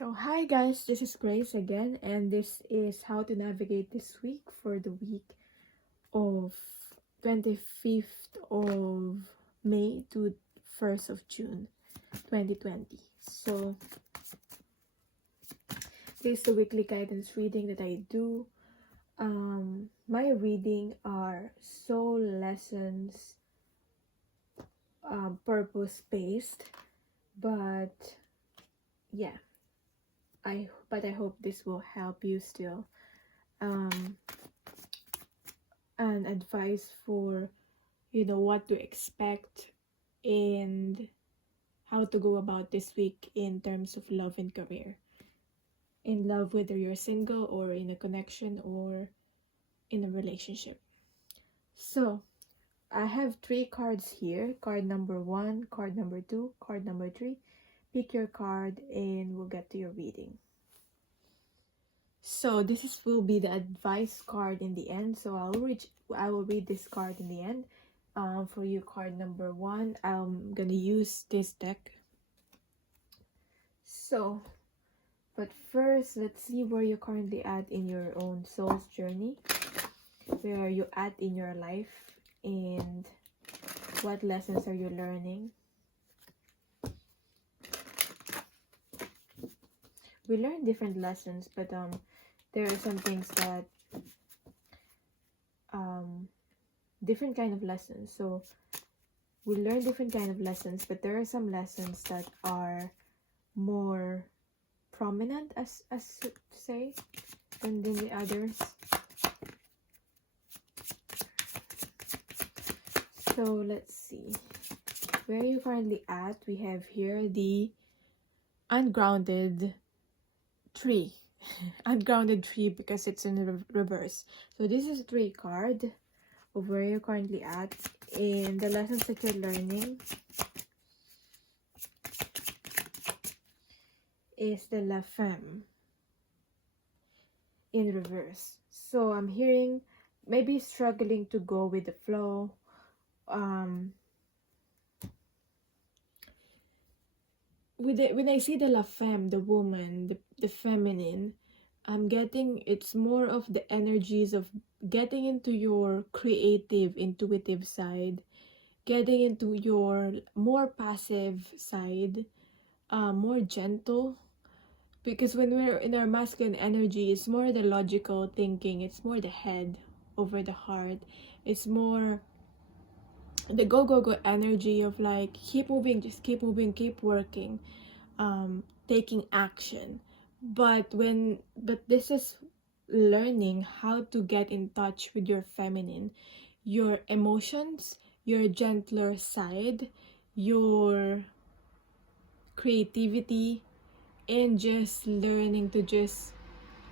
So hi guys, this is Grace again, and this is how to navigate this week for the week of 25th of May to 1st of June 2020. So this is the weekly guidance reading that I do. My reading are soul lessons, purpose based, but yeah, I hope this will help you still. And advice for what to expect and how to go about this week in terms of love and career. In love, whether you're single or in a connection or in a relationship. So I have 3 cards here. Card number 1, card number 2, card number 3. Pick your card and we'll get to your reading. So this will be the advice card in the end. So I will read this card in the end. For you, card number 1, I'm gonna use this deck. So, but first, let's see where you're currently at in your own soul's journey. Where are you at in your life, and what lessons are you learning? We learn different lessons, but there are some things that different kind of lessons. So we learn different kind of lessons, but there are some lessons that are more prominent, as to say, than the others. So let's see where you currently at. We have here the ungrounded tree. Ungrounded tree because it's in reverse. So this is a 3 card of where you're currently at and the lessons that you're learning is the La Femme in reverse. So I'm hearing maybe struggling to go with the flow. When I see the La Femme, the woman, the feminine, I'm getting it's more of the energies of getting into your creative, intuitive side, getting into your more passive side, more gentle. Because when we're in our masculine energy, it's more the logical thinking, it's more the head over the heart, it's more the go energy of like keep moving, just keep moving, keep working, taking action. But this is learning how to get in touch with your feminine, your emotions, your gentler side, your creativity, and just learning to just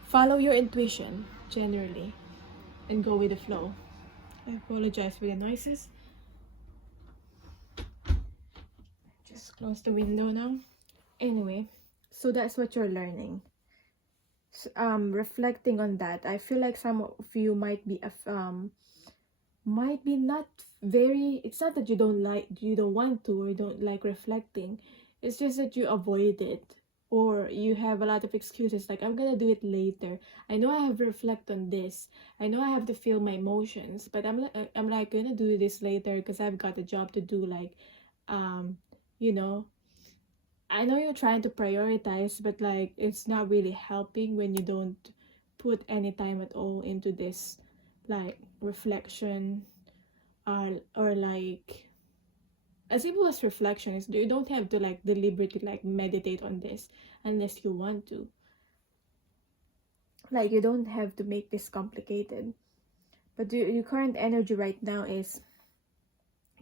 follow your intuition generally and go with the flow. I apologize for the noises. Just close the window now. Anyway, so that's what you're learning. So, reflecting on that, I feel like some of you might be not very. It's not that you don't want to, or don't like reflecting. It's just that you avoid it, or you have a lot of excuses like I'm gonna do it later. I know I have to reflect on this. I know I have to feel my emotions, but I'm like gonna do this later because I've got a job to do. Like, you know, I know you're trying to prioritize, but like it's not really helping when you don't put any time at all into this, like reflection, or like as simple as reflection is. You don't have to like deliberately like meditate on this unless you want to. Like you don't have to make this complicated. But your current energy right now is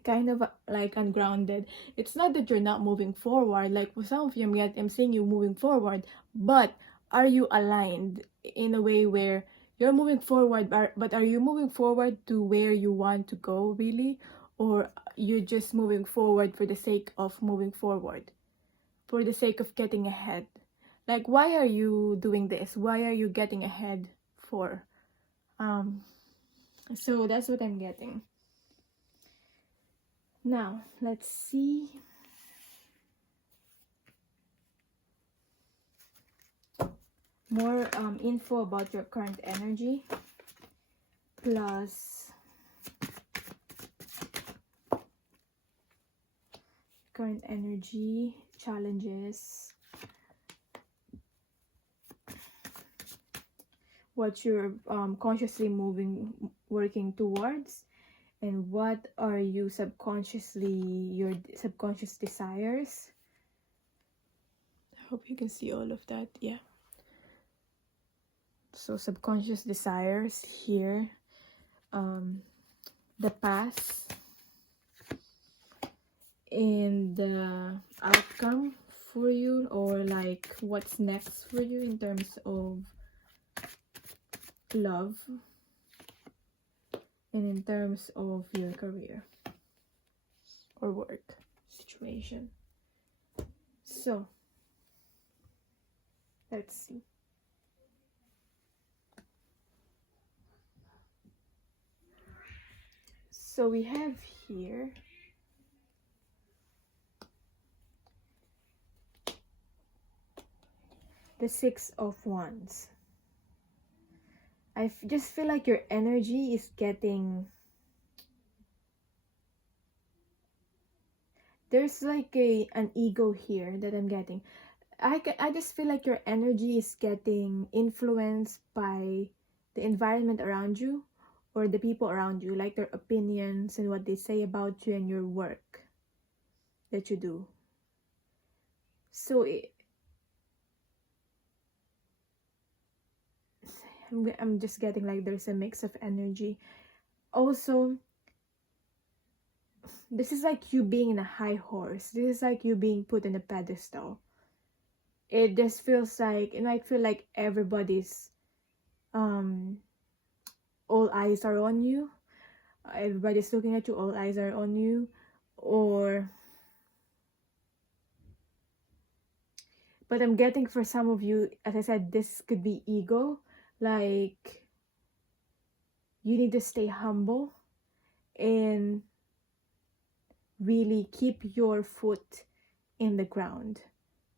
kind of like ungrounded. It's not that you're not moving forward. Like for some of you, I'm seeing you moving forward, but are you aligned in a way where you're moving forward, but are you moving forward to where you want to go really, or you're just moving forward for the sake of moving forward, for the sake of getting ahead? Like, why are you doing this? Why are you getting ahead for? So that's what I'm getting. Now, let's see. more info about your current energy, plus current energy, challenges, what you're consciously working towards, and what are you your subconscious desires. I hope you can see all of that. Yeah. So subconscious desires here, the past, and the outcome for you, or like what's next for you in terms of love and in terms of your career or work situation. So let's see. So we have here the Six of Wands. I just feel like your energy is getting, there's like an ego here that I'm getting. I just feel like your energy is getting influenced by the environment around you or the people around you, like their opinions and what they say about you and your work that you do. So I'm just getting like there's a mix of energy. Also, this is like you being in a high horse. This is like you being put in a pedestal. It just feels like, it might feel like everybody's all eyes are on you. Everybody's looking at you, all eyes are on you. Or, but I'm getting for some of you, as I said, this could be ego. Like, you need to stay humble and really keep your foot in the ground,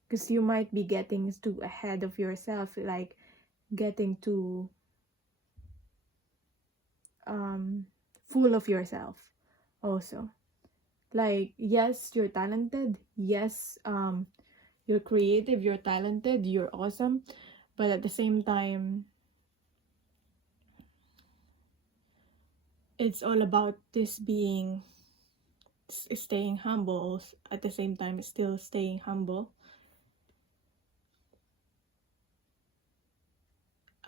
because you might be getting too ahead of yourself, like getting too full of yourself also. Like, yes, you're talented, yes, you're creative, you're talented, you're awesome, but at the same time, it's all about this being, staying humble, at the same time still staying humble.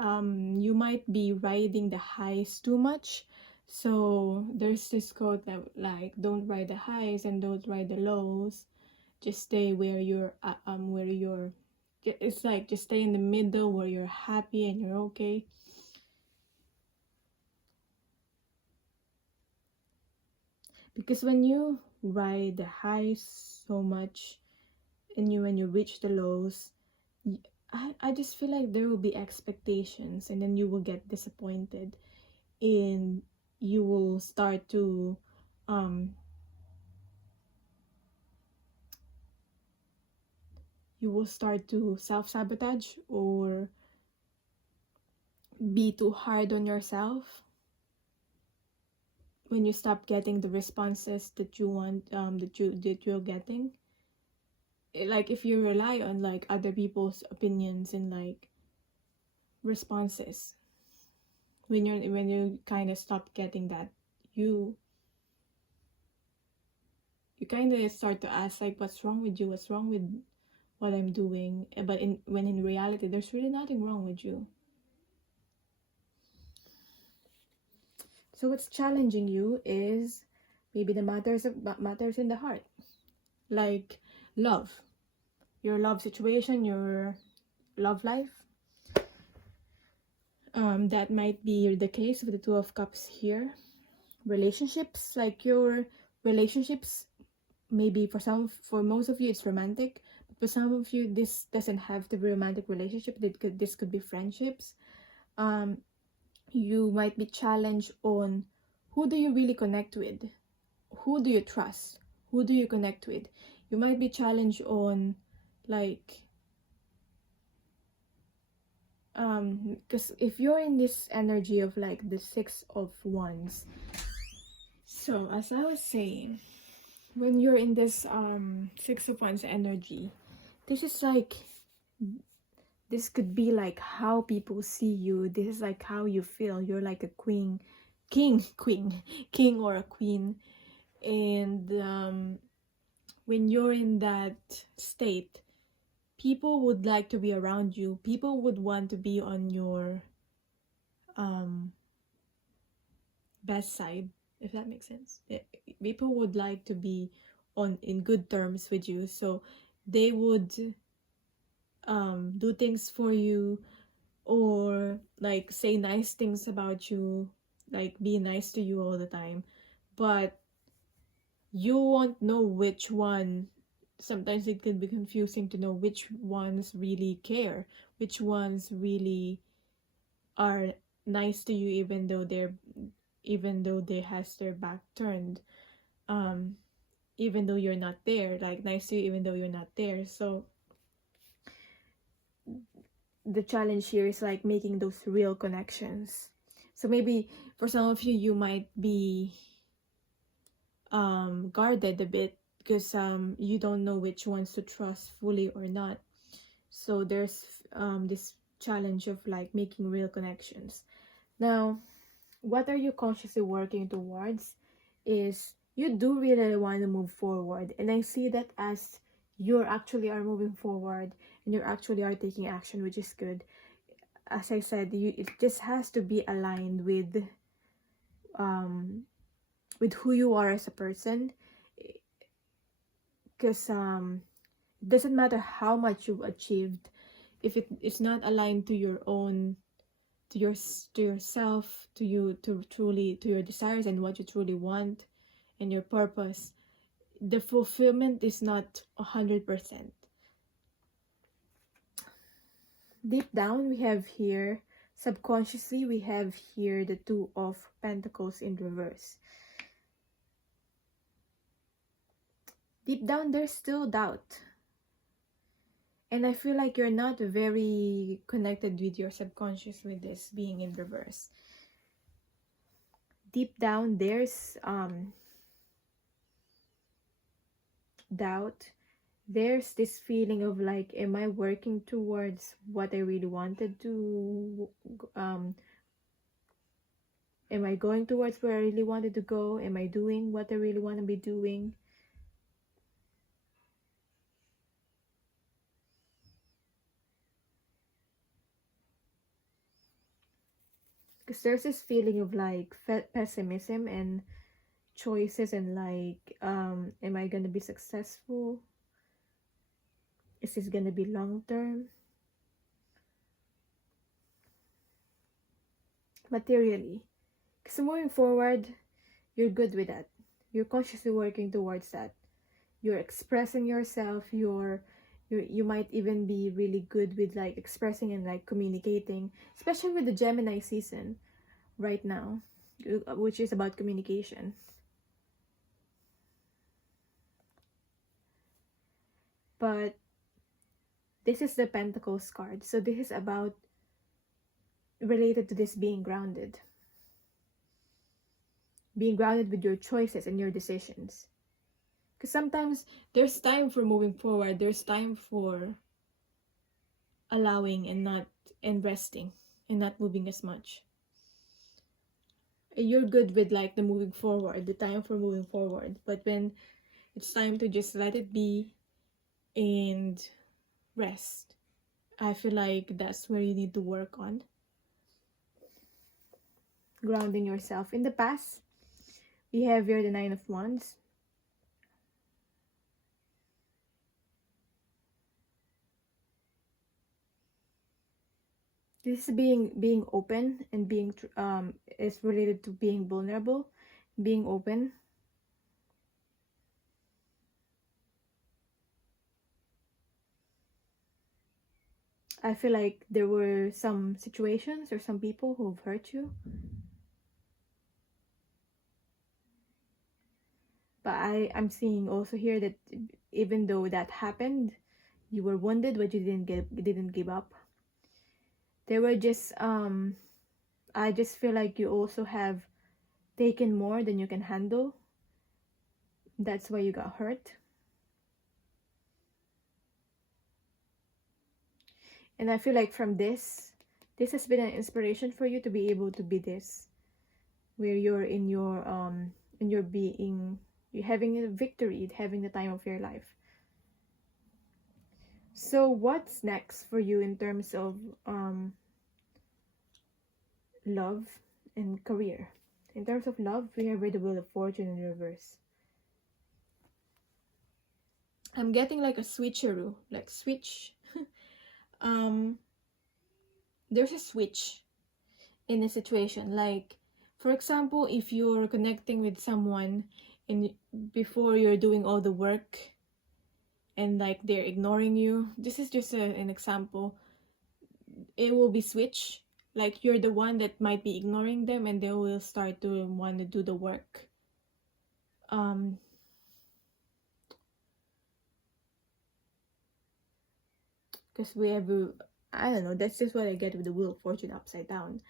You might be riding the highs too much. So there's this quote that like, don't ride the highs and don't ride the lows. Just stay where you're it's like just stay in the middle where you're happy and you're okay. Because when you ride the highs so much and when you reach the lows, I just feel like there will be expectations, and then you will get disappointed, and you will start to self-sabotage or be too hard on yourself when you stop getting the responses that you want, that you're getting. Like, if you rely on like other people's opinions and like responses, when you kind of stop getting that, you kind of start to ask like, what's wrong with you, what's wrong with what I'm doing? But when in reality, there's really nothing wrong with you. So what's challenging you is maybe the matters in the heart, like love, your love situation, your love life. That might be the case with the Two of Cups here. Relationships, like your relationships, maybe for most of you it's romantic, but for some of you this doesn't have to be romantic relationship. This could be friendships. You might be challenged on who do you really connect with, who do you trust, who do you connect with. You might be challenged on like because if you're in this energy of like the Six of Wands, so as I was saying, when you're in this Six of Wands energy, this is like, this could be like how people see you. This is like how you feel. You're like a king or a queen. And when you're in that state, people would like to be around you. People would want to be on your best side, if that makes sense. People would like to be in good terms with you, so they would do things for you, or like say nice things about you, like be nice to you all the time. But you won't know which one. Sometimes it can be confusing to know which ones really care, which ones really are nice to you, even though they has their back turned, even though you're not there, like nice to you even though you're not there. So the challenge here is like making those real connections. So maybe for some of you, you might be guarded a bit because you don't know which ones to trust fully or not. So there's this challenge of like making real connections. Now, what are you consciously working towards is you do really want to move forward, and I see that as you actually are moving forward and you actually are taking action, which is good. As I said, it just has to be aligned with who you are as a person, because it doesn't matter how much you've achieved if it's not aligned to your own, to yourself, to you, to truly, to your desires and what you truly want and your purpose. The fulfillment is not 100%. Deep down, we have here, subconsciously, we have here the Two of Pentacles in reverse. Deep down, there's still doubt. And I feel like you're not very connected with your subconscious with this being in reverse. Deep down, there's doubt. There's this feeling of like, am I working towards what I really wanted to? Am I going towards where I really wanted to go? Am I doing what I really want to be doing? Because there's this feeling of like pessimism and choices, and like, am I gonna be successful? Is this gonna be long term? Materially. Because moving forward, you're good with that. You're consciously working towards that. You're expressing yourself. You might even be really good with like expressing and like communicating, especially with the Gemini season right now, which is about communication. But this is the Pentacles card, so this is about, related to this, being grounded with your choices and your decisions. Because sometimes there's time for moving forward, there's time for allowing and resting and not moving as much. You're good with like the moving forward, the time for moving forward, but when it's time to just let it be and rest, I feel like that's where you need to work on grounding yourself. In the past, we have here the Nine of Wands. This is being open, and being is related to being vulnerable, being open. I feel like there were some situations or some people who've hurt you, but I'm seeing also here that even though that happened, you were wounded, but you didn't give up. They were just I just feel like you also have taken more than you can handle. That's why you got hurt. And I feel like from this has been an inspiration for you to be able to be this, where you're in your being, you're having a victory, having the time of your life. So what's next for you in terms of love and career? In terms of love, we have the Wheel of Fortune in reverse. I'm getting like a switcheroo, like switch. There's a switch in a situation. Like, for example, if you're connecting with someone and before you're doing all the work and like they're ignoring you, this is just an example. It will be switch. Like, you're the one that might be ignoring them and they will start to want to do the work. Because we have, I don't know, that's just what I get with the Wheel of Fortune upside down.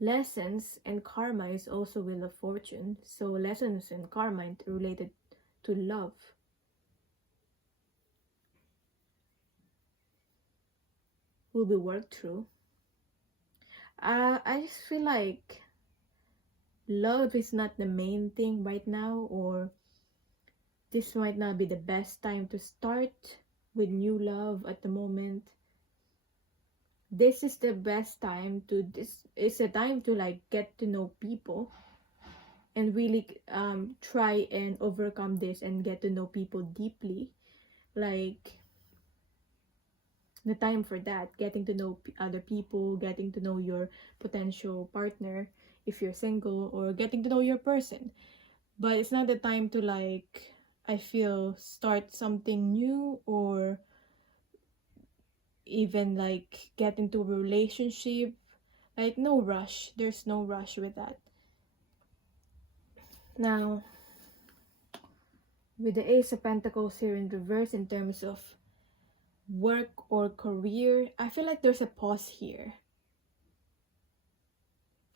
Lessons and karma is also Wheel of Fortune. So lessons and karma related to love. Will be worked through. I just feel like love is not the main thing right now, or this might not be the best time to start with new love at the moment. This is the best time to, this is a time to like get to know people and really try and overcome this and get to know people deeply. Like, the time for that, getting to know other people, getting to know your potential partner if you're single, or getting to know your person. But it's not the time to like, I feel, start something new or even like get into a relationship. Like, no rush. There's no rush with that. Now, with the Ace of Pentacles here in reverse in terms of work or career, I feel like there's a pause here.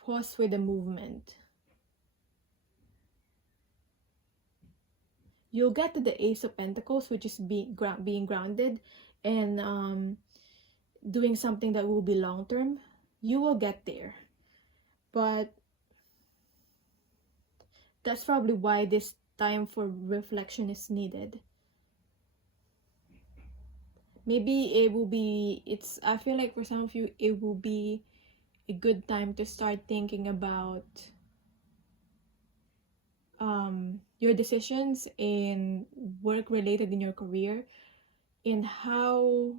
Pause with the movement. You'll get to the Ace of Pentacles, which is being grounded and doing something that will be long term. You will get there, but that's probably why this time for reflection is needed. Maybe it will be, I feel like for some of you it will be a good time to start thinking about your decisions in work related in your career, in how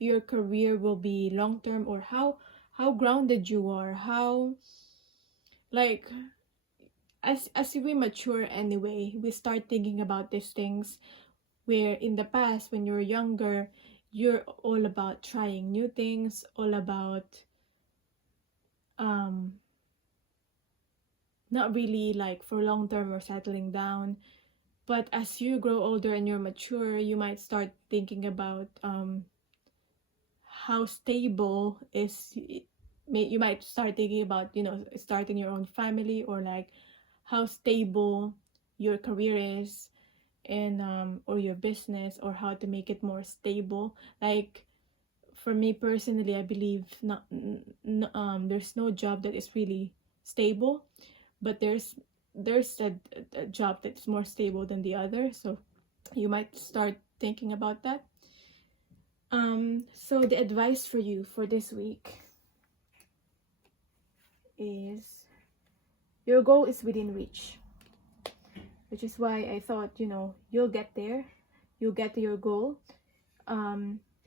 your career will be long term, or how grounded you are, how, like, as we mature anyway, we start thinking about these things, where in the past when you're younger, you're all about trying new things, all about not really like for long term or settling down. But as you grow older and you're mature, you might start thinking about how stable is, you might start thinking about, you know, starting your own family, or like how stable your career is, and or your business, or how to make it more stable. Like, for me personally, I believe there's no job that is really stable, but there's a job that's more stable than the other. So you might start thinking about that. So the advice for you for this week is, your goal is within reach, which is why I thought, you know, you'll get there, you'll get to your goal.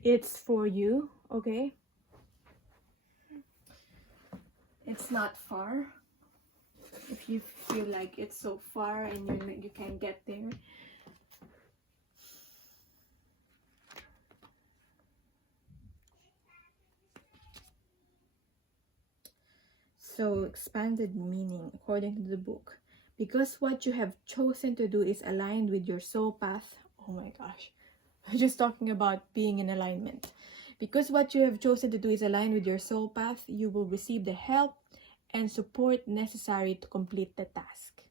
It's for you, okay? It's not far. If you feel like it's so far and you can't get there, so expanded meaning according to the book. Because what you have chosen to do is aligned with your soul path. Oh my gosh. I'm just talking about being in alignment. Because what you have chosen to do is aligned with your soul path, you will receive the help and support necessary to complete the task.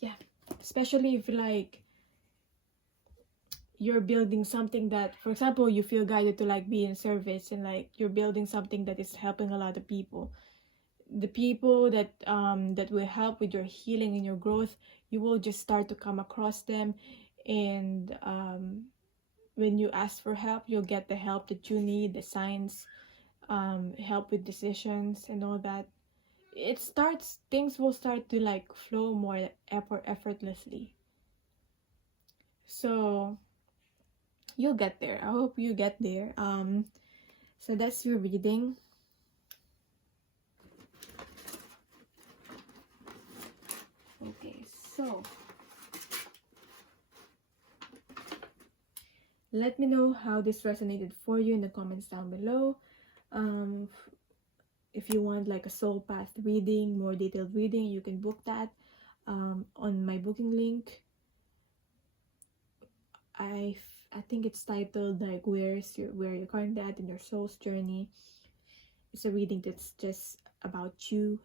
Yeah. Especially if like you're building something that, for example, you feel guided to like be in service, and like you're building something that is helping a lot of people. The people that will help with your healing and your growth, you will just start to come across them, and when you ask for help, you'll get the help that you need, the signs, help with decisions and all that. Things will start to like flow more effortlessly. So you'll get there. I hope you get there. So that's your reading. Okay, so let me know how this resonated for you in the comments down below. If you want like a soul path reading, more detailed reading, you can book that on my booking link. I think it's titled like where you're currently at in your soul's journey. It's a reading that's just about you.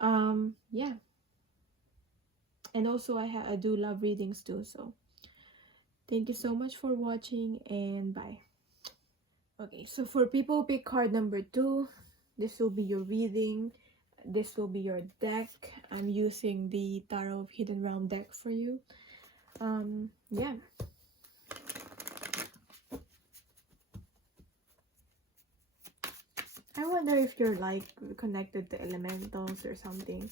Yeah, and also I do love readings too, so thank you so much for watching, and bye. Okay, so for people who pick card number 2, this will be your reading. This will be your deck. I'm using the Tarot of Hidden Realm deck for you. Yeah. I wonder if you're like connected to elementals or something.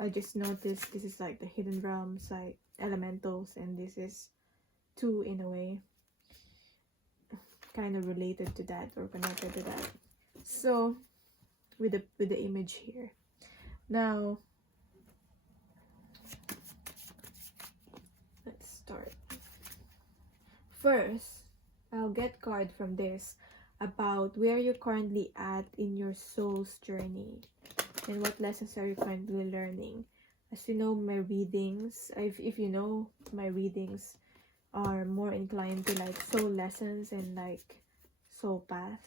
I just noticed this is like the hidden realms, like elementals, and this is 2 in a way, kind of related to that or connected to that. So with the image here. Now let's start. First, I'll get card from this about where you're currently at in your soul's journey and what lessons are you currently learning. As you know, my readings, if you know, my readings are more inclined to like soul lessons and like soul path.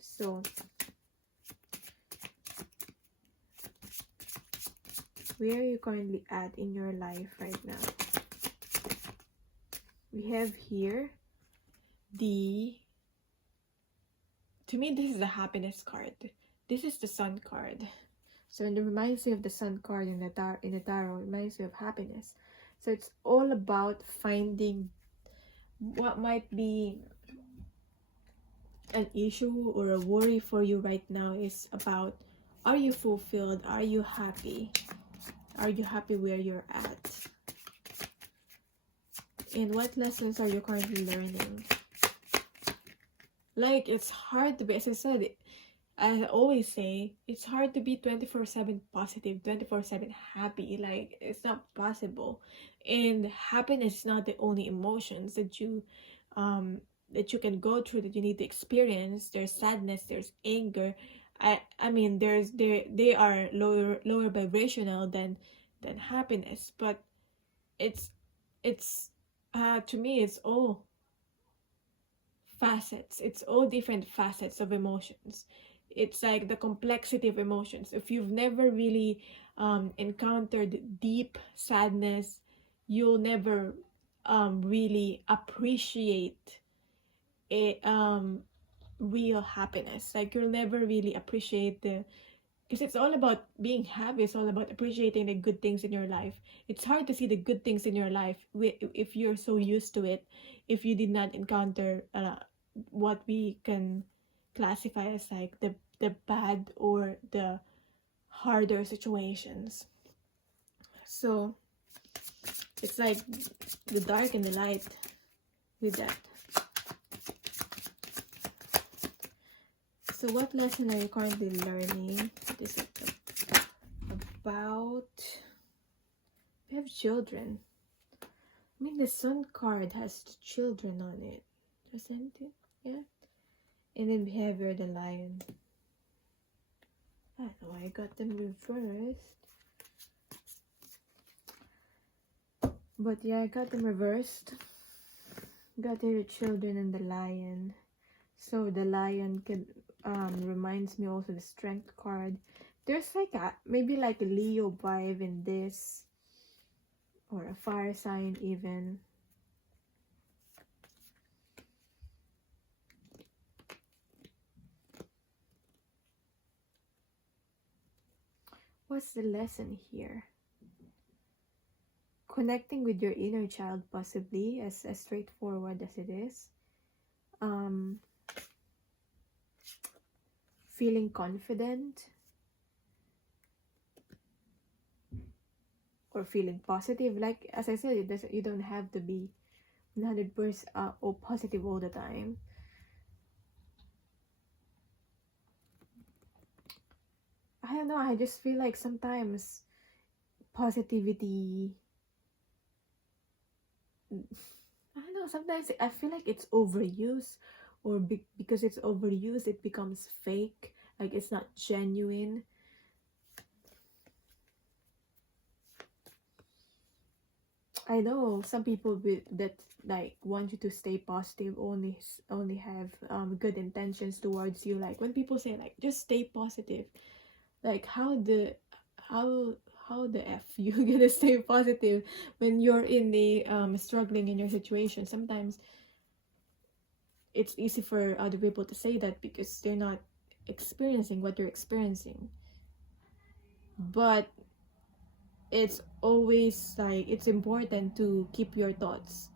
So where are you currently at in your life right now? We have here to me, this is the happiness card. This is the sun card. So it reminds me of the sun card in the tarot. It reminds me of happiness. So it's all about finding what might be an issue or a worry for you right now is about, are you fulfilled? Are you happy? Are you happy where you're at? And what lessons are you currently learning? Like, it's hard to be, as I said, I always say, it's hard to be 24/7 positive, 24/7 happy. Like, it's not possible. And happiness is not the only emotions that you can go through, that you need to experience. There's sadness, there's anger. I mean, they are lower vibrational than happiness, but it's to me, it's all facets. It's all different facets of emotions. It's like the complexity of emotions. If you've never really encountered deep sadness, you'll never really appreciate a real happiness. Like, you'll never really appreciate because it's all about being happy. It's all about appreciating the good things in your life. It's hard to see the good things in your life if you're so used to it, if you did not encounter what we can classify as like the bad or the harder situations. So it's like the dark and the light with that. So what lesson are you currently learning? This is about, we have children. I mean, the sun card has the children on it, doesn't it? Yeah. And then we have here the lion. I don't know, I got them reversed. But yeah, I got them reversed. Got here the children and the lion. So the lion can reminds me also the strength card. There's like a maybe like a Leo vibe in this, or a fire sign even. What's the lesson here? Connecting with your inner child, possibly, as straightforward as it is. Feeling confident or feeling positive. Like as I said, you don't have to be 100% or positive all the time. I don't know, I just feel like sometimes positivity, I don't know, sometimes I feel like it's overused, or because it's overused it becomes fake, like it's not genuine. I know some people that like want you to stay positive only have good intentions towards you. Like when people say like just stay positive, like how the f you gonna stay positive when you're in the struggling in your situation? Sometimes it's easy for other people to say that because they're not experiencing what you're experiencing, but it's always like it's important to keep your thoughts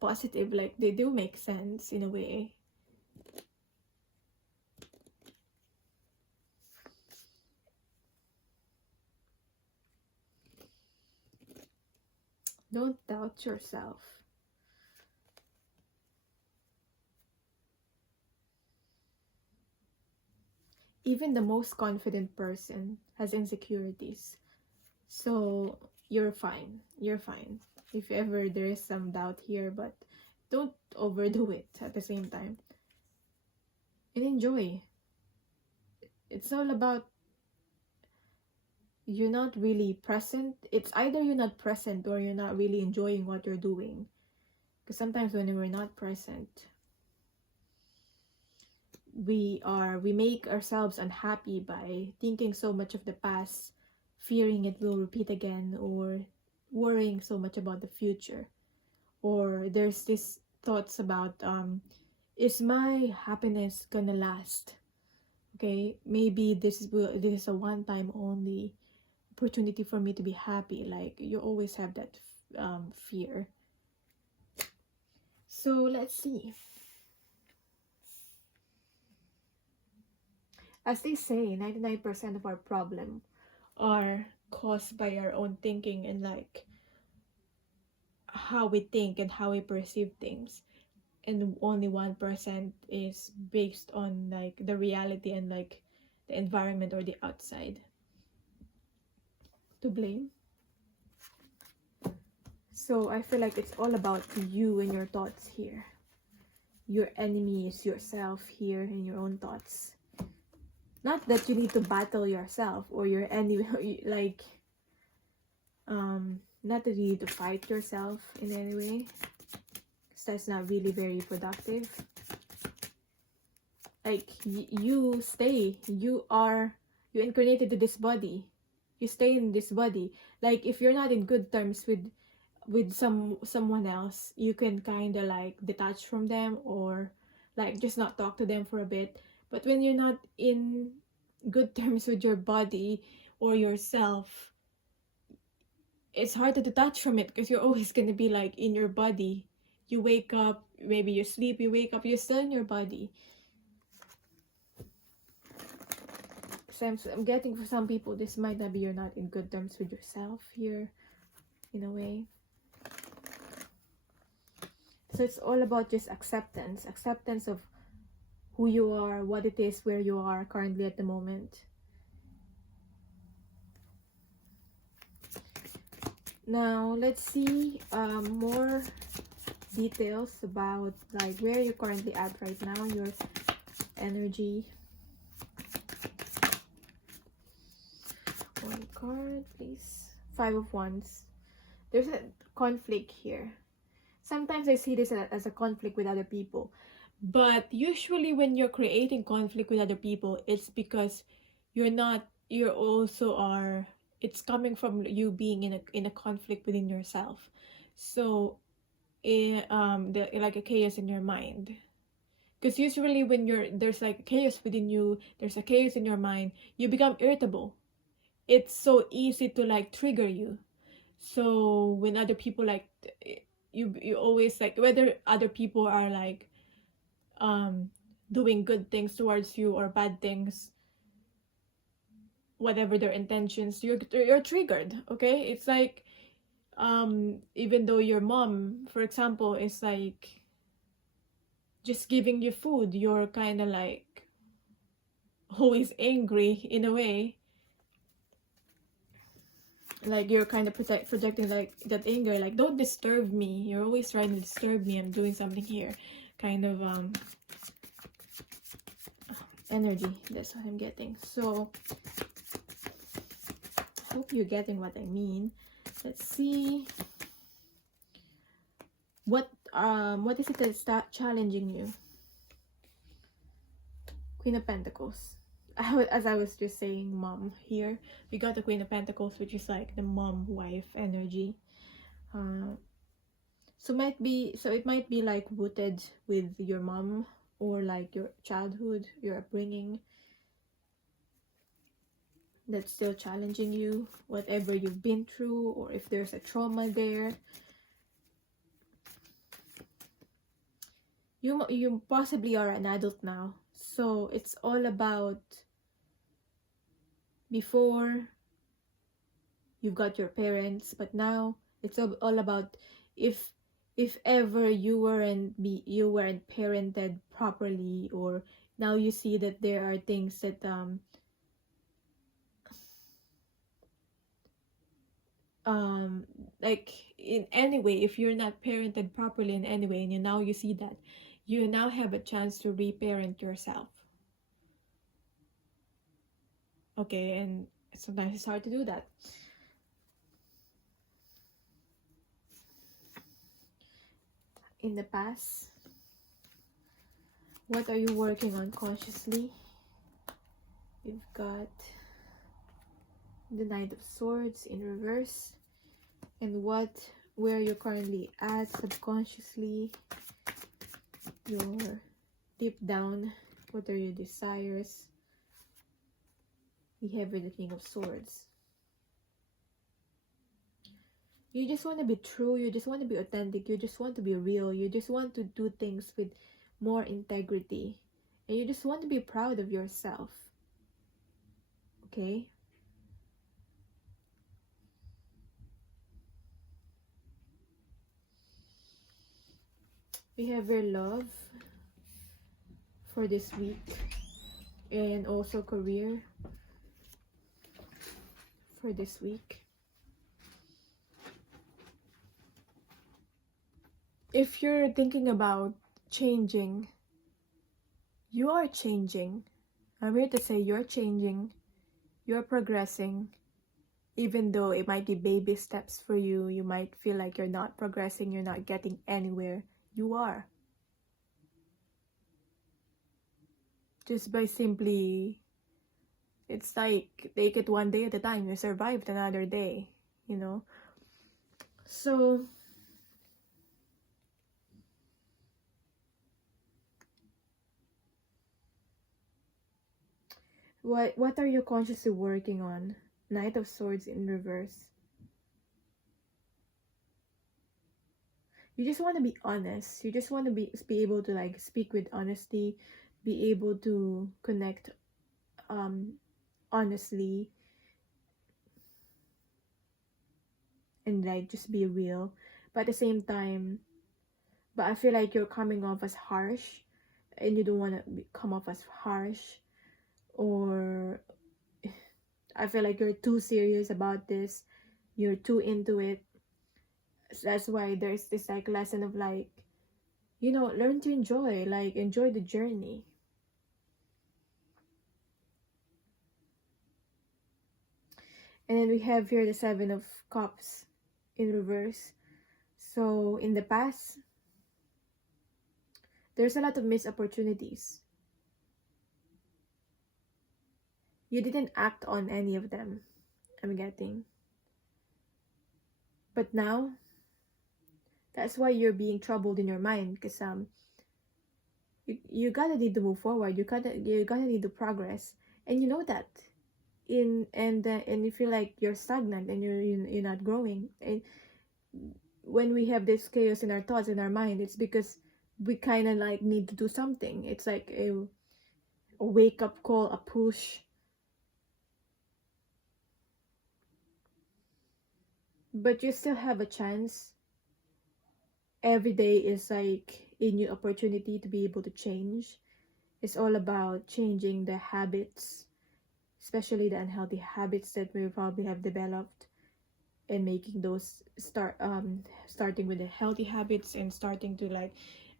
positive. Like they do make sense in a way. Don't doubt yourself. Even the most confident person has insecurities. So you're fine. You're fine. If ever there is some doubt here, but don't overdo it at the same time. And enjoy. It's all about you're not really present. It's either you're not present or you're not really enjoying what you're doing. Because sometimes when we're not present, we make ourselves unhappy by thinking so much of the past, fearing it will repeat again, or worrying so much about the future. Or there's this thoughts about is my happiness gonna last? Okay, maybe this is a one-time only opportunity for me to be happy. Like you always have that fear. So let's see. As they say, 99% of our problem are caused by our own thinking and like how we think and how we perceive things, and only 1% is based on like the reality and like the environment or the outside to blame. So I feel like it's all about you and your thoughts here. Your enemy is yourself here and your own thoughts. Not that you need to battle yourself or your enemy, like not that you need to fight yourself in any way, because that's not really very productive. Like you incarnated to this body, you stay in this body. Like if you're not in good terms with someone else, you can kind of like detach from them or like just not talk to them for a bit. But when you're not in good terms with your body or yourself, it's hard to detach from it because you're always going to be like in your body. You wake up, maybe you sleep, you wake up, you're still in your body. So I'm getting for some people, this might not be you're not in good terms with yourself here, in a way. So it's all about just acceptance of who you are, what it is, where you are currently at the moment. Now let's see more details about like where you're currently at right now, your energy. card, please. 5 of Wands. There's a conflict here. Sometimes I see this as a conflict with other people. But usually when you're creating conflict with other people, it's because you're also are, it's coming from you being in a conflict within yourself. So, like a chaos in your mind. Because usually when there's like chaos within you, there's a chaos in your mind, you become irritable. It's so easy to like trigger you. So when other people like, you always like, whether other people are like doing good things towards you or bad things, whatever their intentions, you're triggered. Okay, it's like even though your mom, for example, is like just giving you food, you're kind of like always angry in a way, like you're kind of projecting like that anger, like don't disturb me, you're always trying to disturb me, I'm doing something here, kind of energy. That's what I'm getting. So I hope you're getting what I mean. Let's see what is it that's challenging you. Queen of Pentacles. As I was just saying, mom here, we got the Queen of Pentacles, which is like the mom wife energy. So it might be like rooted with your mom, or like your childhood, your upbringing, that's still challenging you, whatever you've been through, or if there's a trauma there. You possibly are an adult now, so it's all about, before you've got your parents, but now it's all about, if ever you weren't parented properly, or now you see that there are things that like in any way, if you're not parented properly in any way, and you see that you now have a chance to reparent yourself. Okay, and sometimes it's hard to do that. In the past, what are you working on consciously? You've got the Knight of Swords in reverse. And where you're currently at subconsciously, your deep down, what are your desires? We have the King of Swords. You just want to be true, you just want to be authentic, you just want to be real, you just want to do things with more integrity, and you just want to be proud of yourself. Okay? We have your love for this week, and also career for this week. If you're thinking about changing, you are changing. I'm here to say you're changing, you're progressing. Even though it might be baby steps for you, you might feel like you're not progressing, you're not getting anywhere. You are. Just by simply, it's like, take it one day at a time. You survived another day, you know. So what are you consciously working on? Knight of Swords in reverse. You just want to be honest. You just want to be able to like speak with honesty, be able to connect honestly, and like just be real. But at the same time, but I feel like you're coming off as harsh, and you don't want to come off as harsh, or I feel like you're too serious about this, you're too into it. So that's why there's this like lesson of like, you know, learn to enjoy, like enjoy the journey. And then we have here the Seven of Cups in reverse. So in the past, there's a lot of missed opportunities. You didn't act on any of them, I'm getting. But now, that's why you're being troubled in your mind, because you gotta need to move forward. You gotta need to progress, and you know that. And you feel like you're stagnant and you're not growing. And when we have this chaos in our thoughts, in our mind, it's because we kind of like need to do something. It's like a wake up call, a push. But you still have a chance. Every day is like a new opportunity to be able to change. It's all about changing the habits, especially the unhealthy habits that we probably have developed, and making those starting with the healthy habits, and starting to like,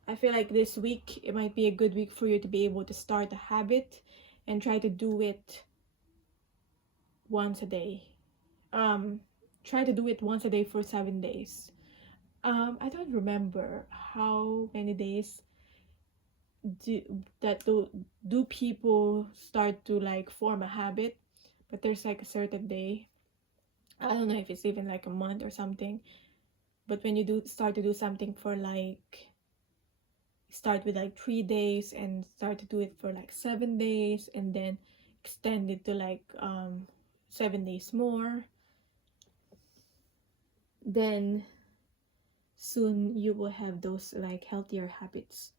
I feel like this week it might be a good week for you to be able to start a habit and try to do it once a day. Try to do it once a day for 7 days. I don't remember how many days do people start to like form a habit, but there's like a certain day. I don't know if it's even like a month or something, but when you do start to do something for like, start with like 3 days and start to do it for like 7 days, and then extend it to like 7 days more, then soon you will have those like healthier habits.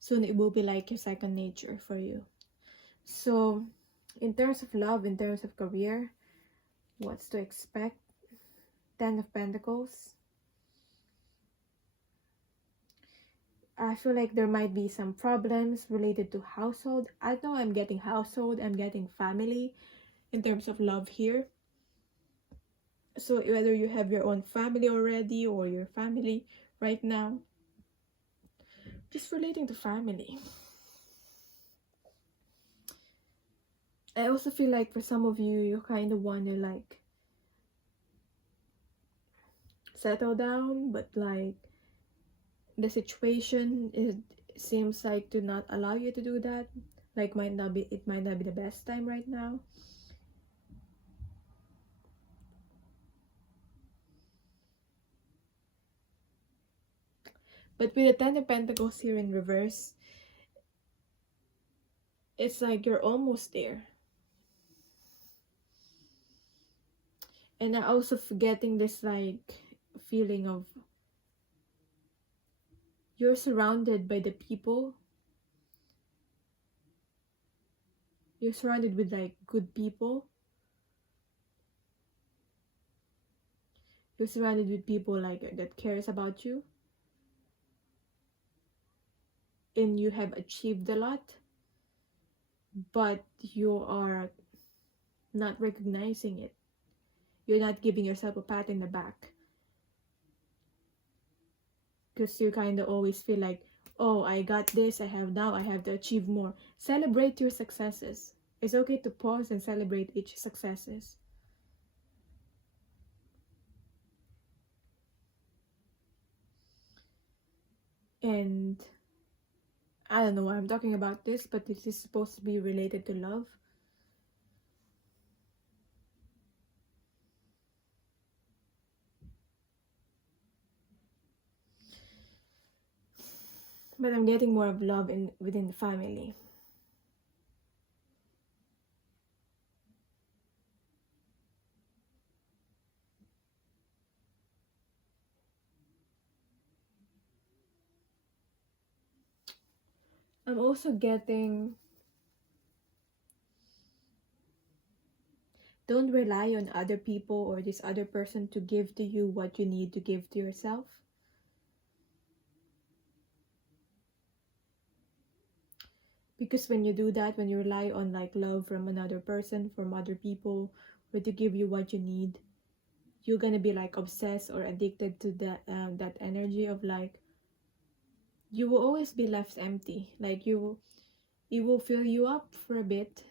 Soon it will be like your second nature for you. So in terms of love, in terms of career, what's to expect? 10 of Pentacles. I feel like there might be some problems related to household. I know I'm getting household, I'm getting family in terms of love here. So whether you have your own family already or your family right now, just relating to family. I also feel like for some of you, you kind of want to like settle down, but like the situation seems like to not allow you to do that. Like it might not be the best time right now. But with the 10 of Pentacles here in reverse, it's like you're almost there. And I'm also getting this like feeling of you're surrounded by the people. You're surrounded with like good people. You're surrounded with people like that cares about you. And you have achieved a lot, but you are not recognizing it. You're not giving yourself a pat in the back, because you kind of always feel like, oh, I got this, I have to achieve more. Celebrate your successes. It's okay to pause and celebrate each successes. And I don't know why I'm talking about this, but this is supposed to be related to love. But I'm getting more of love within the family. I'm also getting, don't rely on other people or this other person to give to you what you need to give to yourself. Because when you do that, when you rely on like love from another person, from other people, or to give you what you need, you're gonna be like obsessed or addicted to that energy of like, you will always be left empty. Like it will fill you up for a bit,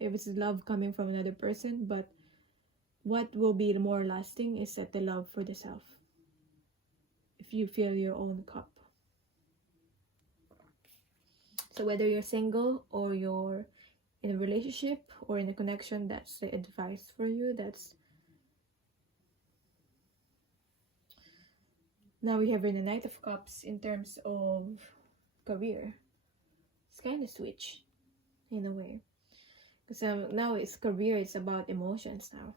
if it's love coming from another person, but what will be more lasting is that the love for the self. If you fill your own cup. So whether you're single or you're in a relationship or in a connection, that's the advice for you. That's now we have in the Knight of Cups in terms of career. It's kind of switch in a way, because now it's career, it's about emotions now.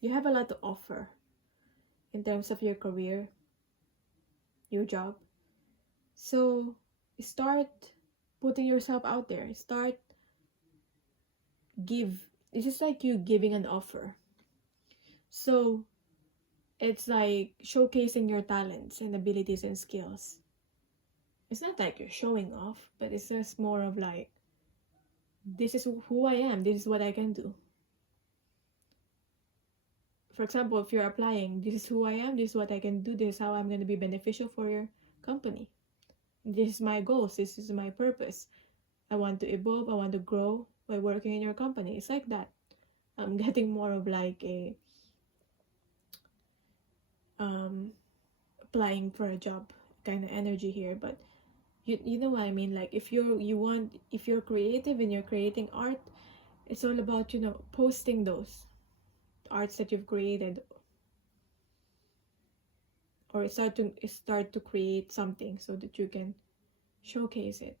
You have a lot to offer in terms of your career, your job. So start putting yourself out there. Start give. This is like you giving an offer. So it's like showcasing your talents and abilities and skills. It's not like you're showing off, but it's just more of like, this is who I am, this is what I can do. For example, if you're applying, this is who I am, this is what I can do, this is how I'm going to be beneficial for your company. This is my goals, this is my purpose. I want to evolve, I want to grow by working in your company. It's like that. I'm getting more of like a applying for a job kind of energy here, but you know what I mean. Like if you're creative and you're creating art, it's all about, you know, posting those arts that you've created, or start to create something so that you can showcase it.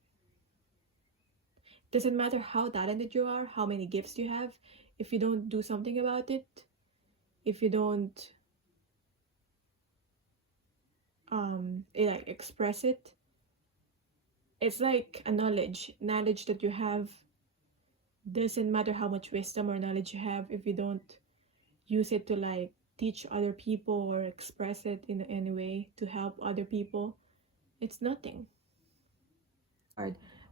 Doesn't matter how talented you are, how many gifts you have, if you don't do something about it, if you don't like express it, it's like a knowledge that you have. Doesn't matter how much wisdom or knowledge you have, if you don't use it to like teach other people or express it in any way to help other people, it's nothing.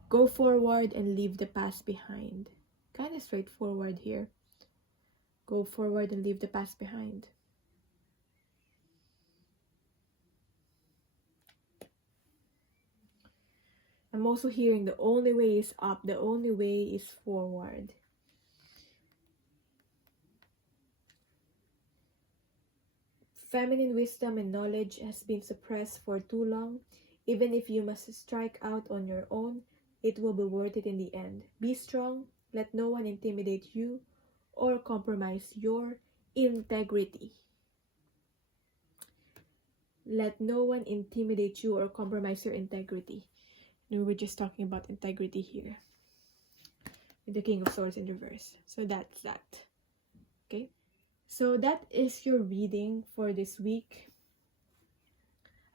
Go forward and leave the past behind. Kind of straightforward here. Go forward and leave the past behind. I'm also hearing the only way is up, the only way is forward. Feminine wisdom and knowledge has been suppressed for too long. Even if you must strike out on your own, it will be worth it in the end. Be strong, let no one intimidate you or compromise your integrity. Let no one intimidate you or compromise your integrity. We were just talking about integrity here with the King of Swords in reverse. So that's that. Okay, so that is your reading for this week.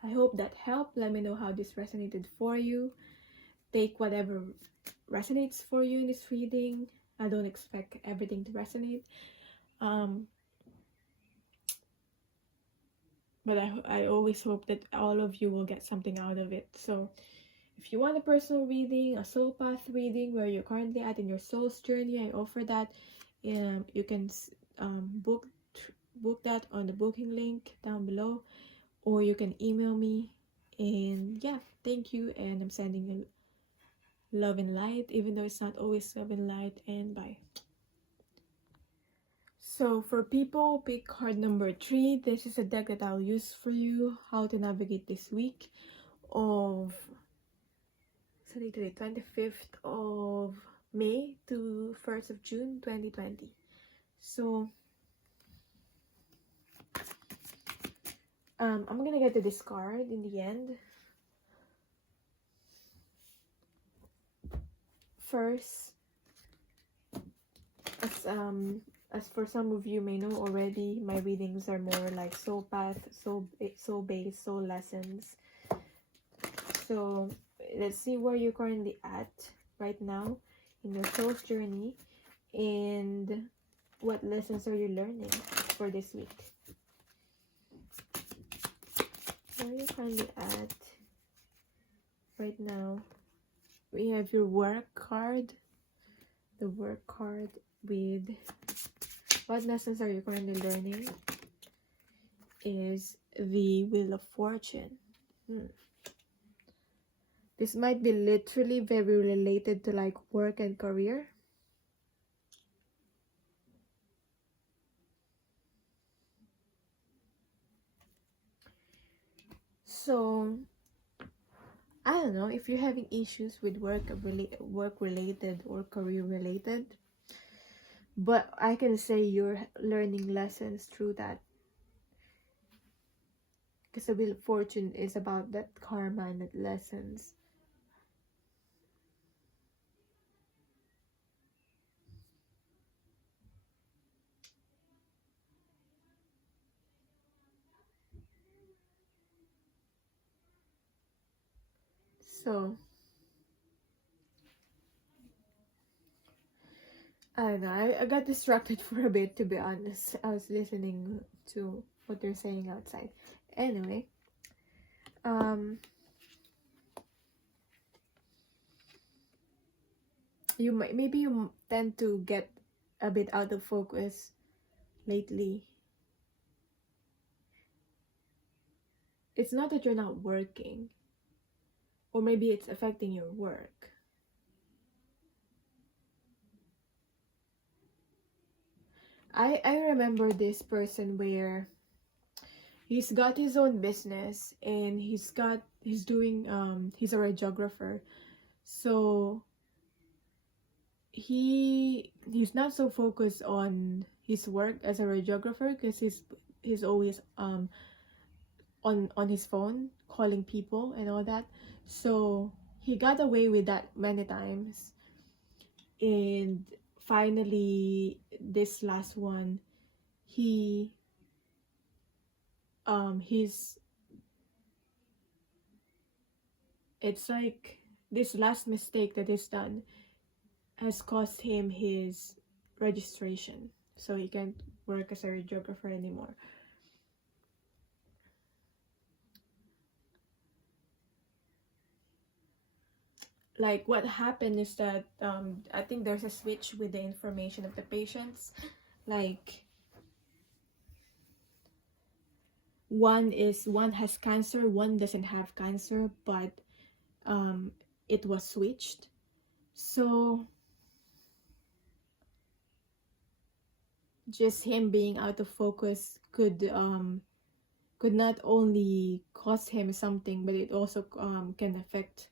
I hope that helped. Let me know how this resonated for you. Take whatever resonates for you in this reading. I don't expect everything to resonate, but I always hope that all of you will get something out of it. So if you want a personal reading, a soul path reading, where you're currently at in your soul's journey, I offer that. You can book that on the booking link down below, or you can email me. And yeah, thank you, and I'm sending you love and light, even though it's not always love and light, and bye. So for people, pick card number 3. This is a deck that I'll use for you, how to navigate this week of today, 25th of May to 1st of June 2020. So I'm gonna get to this card in the end. First, as for some of you may know already, my readings are more like soul path, soul based, soul lessons. So let's see where you're currently at right now in your soul's journey, and what lessons are you learning for this week. Where are you currently at right now? We have your work card, the work card with what lessons are you currently learning is the Wheel of Fortune. This might be literally very related to like work and career. So I don't know if you're having issues with work related or career related, but I can say you're learning lessons through that, because the Wheel of Fortune is about that karma and that lessons. So I don't know, I got distracted for a bit, to be honest. I was listening to what they're saying outside. Anyway, maybe you tend to get a bit out of focus lately. It's not that you're not working, or maybe it's affecting your work. I remember this person where he's got his own business, and he's doing he's a radiographer. So he's not so focused on his work as a radiographer, because he's always on his phone calling people and all that. So he got away with that many times, and finally this last one, he's it's like this last mistake that is done has cost him his registration, so he can't work as a radiographer anymore. Like what happened is that I think there's a switch with the information of the patients. Like one has cancer, one doesn't have cancer, but it was switched. So just him being out of focus could not only cost him something, but it also can affect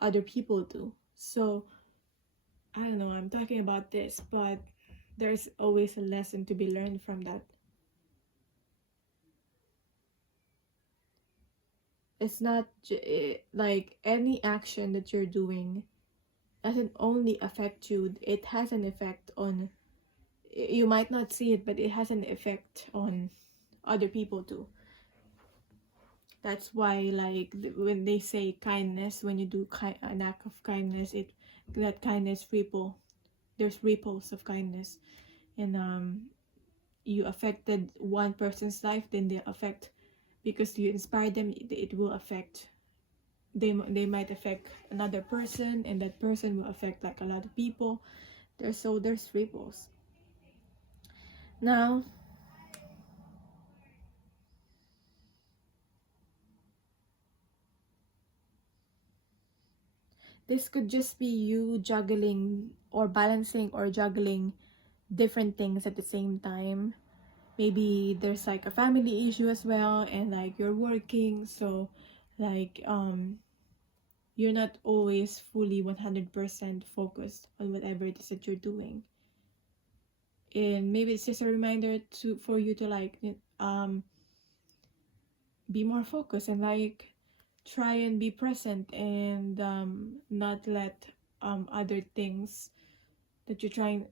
other people too. So I don't know, I'm talking about this, but there's always a lesson to be learned from that. It's not like any action that you're doing doesn't only affect you, it has an effect on, you might not see it, but it has an effect on other people too. That's why, like, when they say kindness, when you do an act of kindness, that kindness there's ripples of kindness, and you affected one person's life, then they affect, because you inspire them, it will affect, they might affect another person, and that person will affect like a lot of people. There's ripples. Now this could just be you juggling or balancing or juggling different things at the same time. Maybe there's like a family issue as well, and like you're working, so like you're not always fully 100% focused on whatever it is that you're doing. And maybe it's just a reminder for you to like be more focused, and like try and be present, and not let other things that you're trying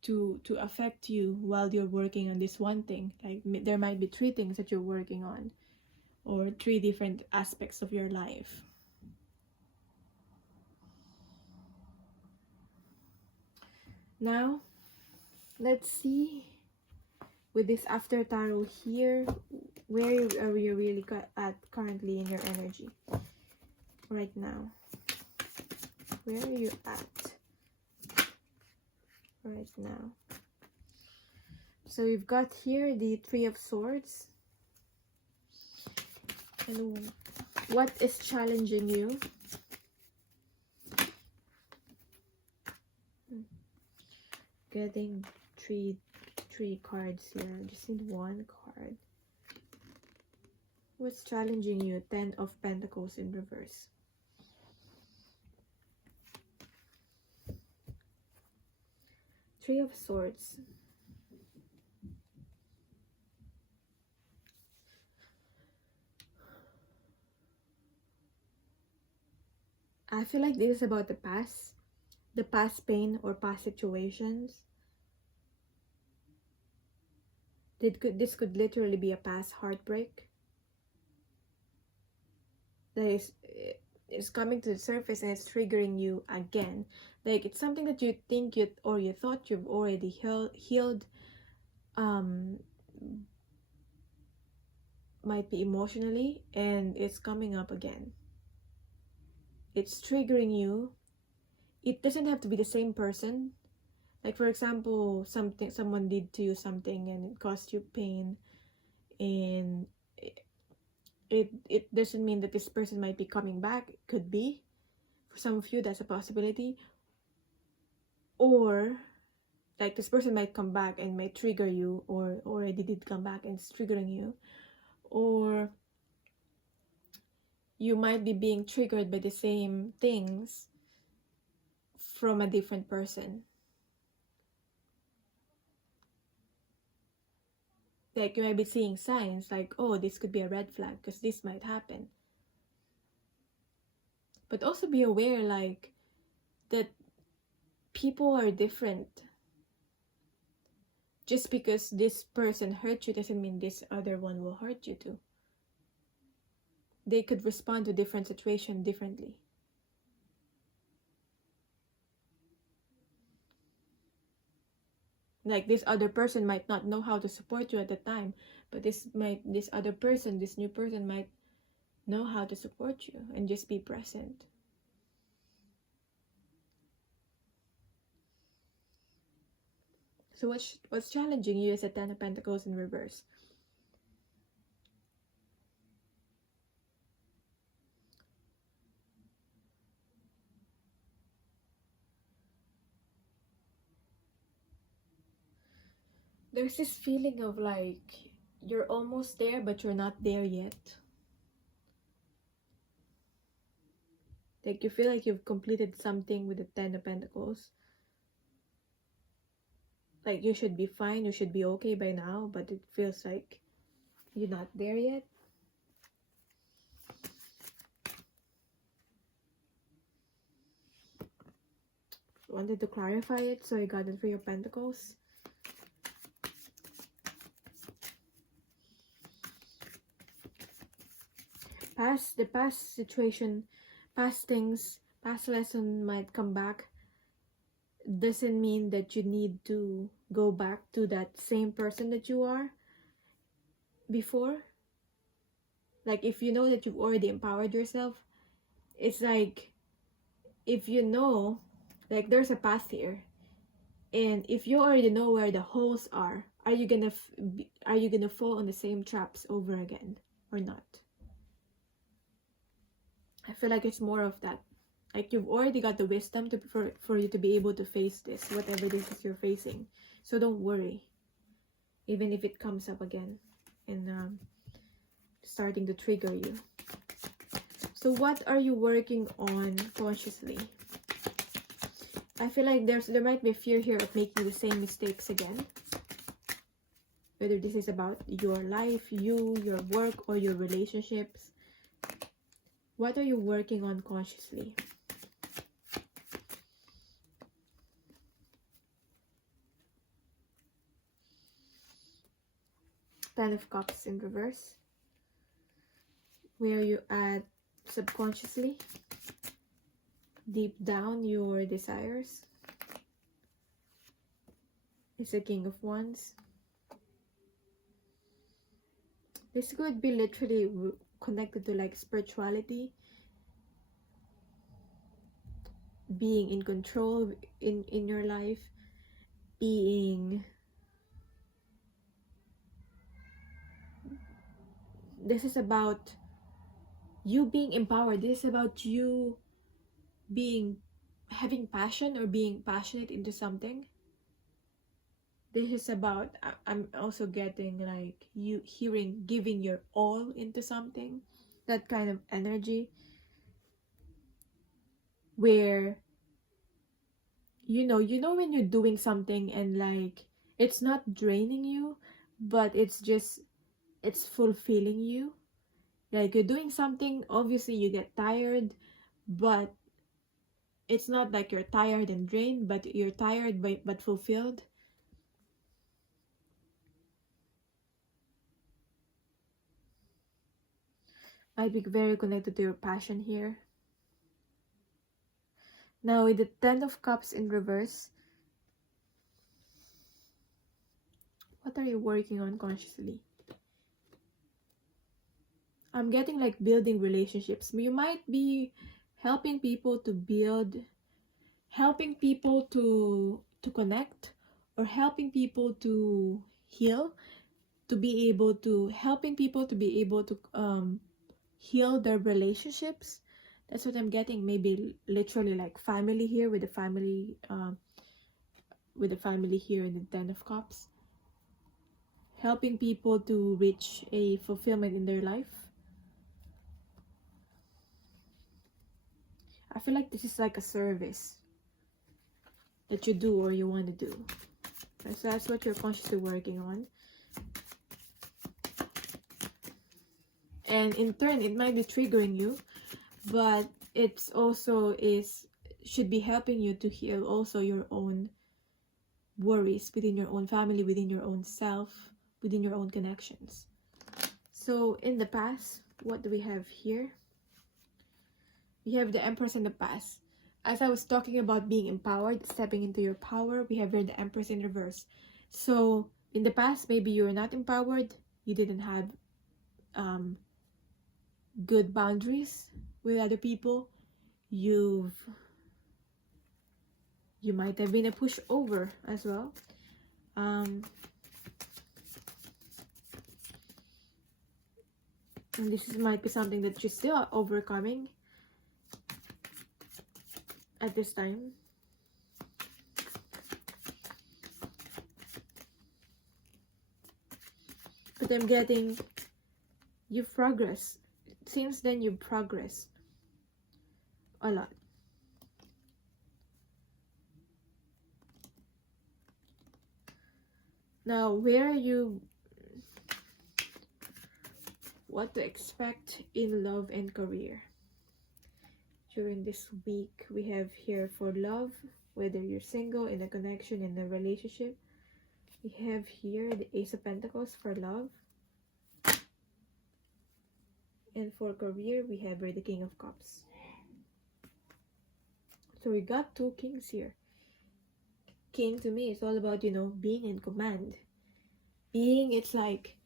to affect you while you're working on this one thing. Like there might be 3 things that you're working on, or 3 different aspects of your life. Now let's see, with this after tarot here, where are you really at currently in your energy right now? Where are you at right now? So we've got here the 3 of Swords, And what is challenging you? Getting three cards here. Just need one card. What's challenging you? 10 of Pentacles in reverse. Three of Swords. I feel like this is about the past pain or past situations. This could literally be a past heartbreak that is coming to the surface and it's triggering you again. Like it's something that you think you thought you've already healed, might be emotionally, and it's coming up again. It's triggering you. It doesn't have to be the same person. Like for example, someone did to you something and it caused you pain, and it doesn't mean that this person might be coming back. It could be. For some of you, that's a possibility. Or like this person might come back and might trigger you, or already did come back and it's triggering you. Or you might be being triggered by the same things from a different person. Like you might be seeing signs like, oh, this could be a red flag because this might happen. But also be aware like that people are different. Just because this person hurt you doesn't mean this other one will hurt you too. They could respond to different situations differently. Like this other person might not know how to support you at the time, but this other person, this new person might know how to support you and just be present. So what's challenging you is a 10 of Pentacles in reverse. There's this feeling of like you're almost there but you're not there yet. Like you feel like you've completed something with the 10 of Pentacles. Like you should be fine, you should be okay by now, but it feels like you're not there yet. Wanted to clarify it, so I got the 3 of Pentacles. The past situation, past things, past lesson might come back. Doesn't mean that you need to go back to that same person that you are before. Like if you know that you've already empowered yourself, it's like if you know like there's a path here, and if you already know where the holes are you gonna fall on the same traps over again or not? I feel like it's more of that. Like you've already got the wisdom for you to be able to face this, whatever this is you're facing. So don't worry, even if it comes up again and starting to trigger you. So what are you working on consciously? I feel like there might be a fear here of making the same mistakes again. Whether this is about your life, your work, or your relationships. What are you working on consciously? Ten of Cups in reverse. Where are you at subconsciously? Deep down, your desires. It's the King of Wands. This could be literally connected to like spirituality, being in control in your life, this is about you being empowered. This is about you having passion or being passionate into something. This is about, I'm also getting like you giving your all into something, that kind of energy where you know when you're doing something and like it's not draining you, but it's fulfilling you. Like you're doing something, obviously you get tired, but it's not like you're tired and drained, but you're tired but fulfilled. Might be very connected to your passion here. Now with the Ten of Cups in reverse, what are you working on consciously? I'm getting like building relationships. You might be helping people to build, helping people to connect, or helping people to heal, to be able to helping people to be able to heal their relationships. That's what I'm getting. Maybe literally like family here, with the family here in the Ten of Cups, helping people to reach a fulfillment in their life. I feel like this is like a service that you do or you want to do. So that's what you're consciously working on. And in turn, it might be triggering you, but it's also should be helping you to heal also your own worries within your own family, within your own self, within your own connections. So in the past, what do we have here? We have the Empress in the past. As I was talking about being empowered, stepping into your power, we have here the Empress in reverse. So in the past, maybe you were not empowered, you didn't have good boundaries with other people, you might have been a pushover as well. And this might be something that you're still overcoming at this time. But I'm getting you've progressed. Since then, you've progressed a lot. Now, where are you? What to expect in love and career during this week? We have here for love, whether you're single, in a connection, in a relationship. We have here the Ace of Pentacles for love. And for career, we have here the King of Cups. So we got two kings here. King to me is all about, being in command. It's like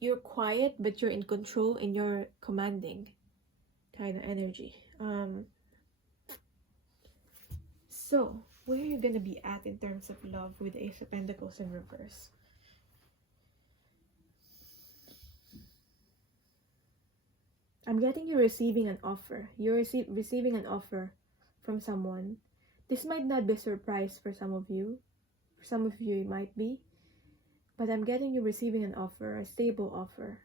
you're quiet, but you're in control and you're commanding kind of energy. So where are you gonna be at in terms of love with the Ace of Pentacles in reverse? I'm getting you receiving an offer. You're receiving an offer from someone. This might not be a surprise for some of you. For some of you, it might be. But I'm getting you receiving an offer, a stable offer.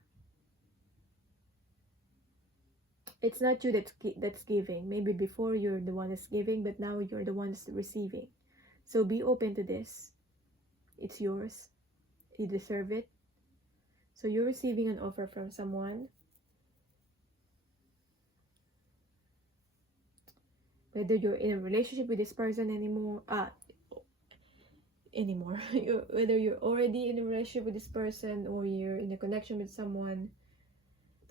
It's not you that's giving. Maybe before you're the one that's giving, but now you're the one that's receiving. So be open to this. It's yours. You deserve it. So you're receiving an offer from someone. Whether you're in a relationship with this person anymore, whether you're already in a relationship with this person or you're in a connection with someone.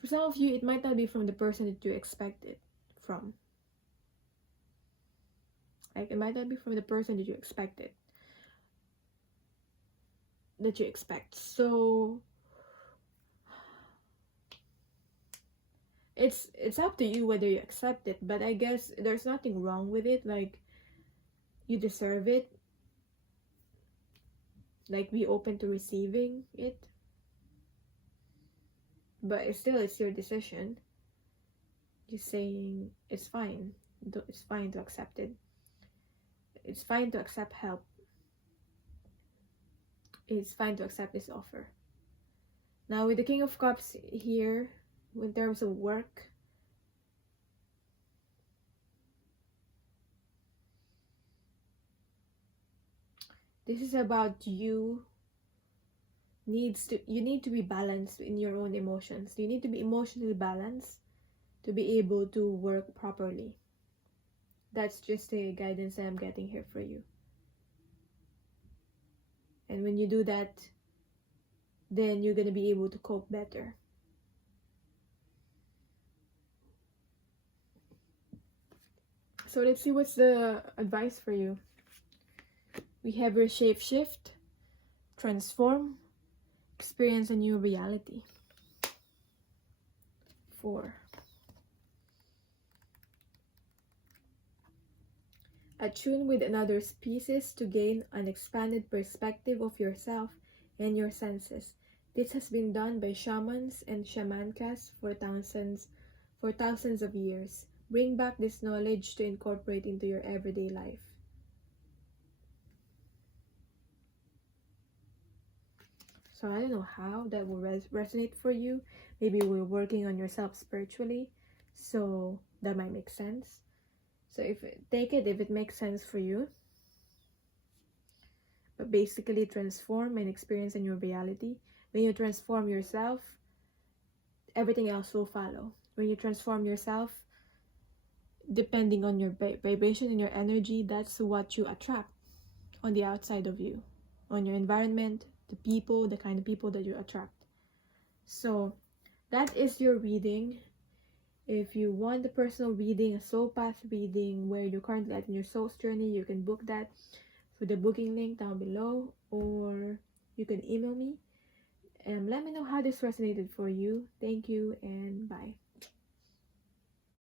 For some of you, it might not be from the person that you expected from. Like, it might not be from the person that you expect. So it's up to you whether you accept it, but I guess there's nothing wrong with it. Like, you deserve it. Like, be open to receiving it, but it's your decision. Just saying it's fine. It's fine to accept it. It's fine to accept help. It's fine to accept this offer. Now with the King of Cups here, in terms of work, this is about you need to be balanced in your own emotions. You need to be emotionally balanced to be able to work properly. That's just the guidance I'm getting here for you. And when you do that, then you're going to be able to cope better. So let's see what's the advice for you. We have your shift, transform, experience a new reality. 4. Attune with another species to gain an expanded perspective of yourself and your senses. This has been done by shamans and shamankas for thousands of years. Bring back this knowledge to incorporate into your everyday life. So I don't know how that will resonate for you. Maybe you're working on yourself spiritually, so that might make sense. So take it if it makes sense for you. But basically, transform and experience a new reality. When you transform yourself, everything else will follow. When you transform yourself, depending on your vibration and your energy, that's what you attract on the outside of you, on your environment, the people, the kind of people that you attract. So that is your reading. If you want a personal reading, a soul path reading, where you're currently at in your soul's journey, you can book that through the booking link down below, or you can email me and let me know how this resonated for you. Thank you and bye.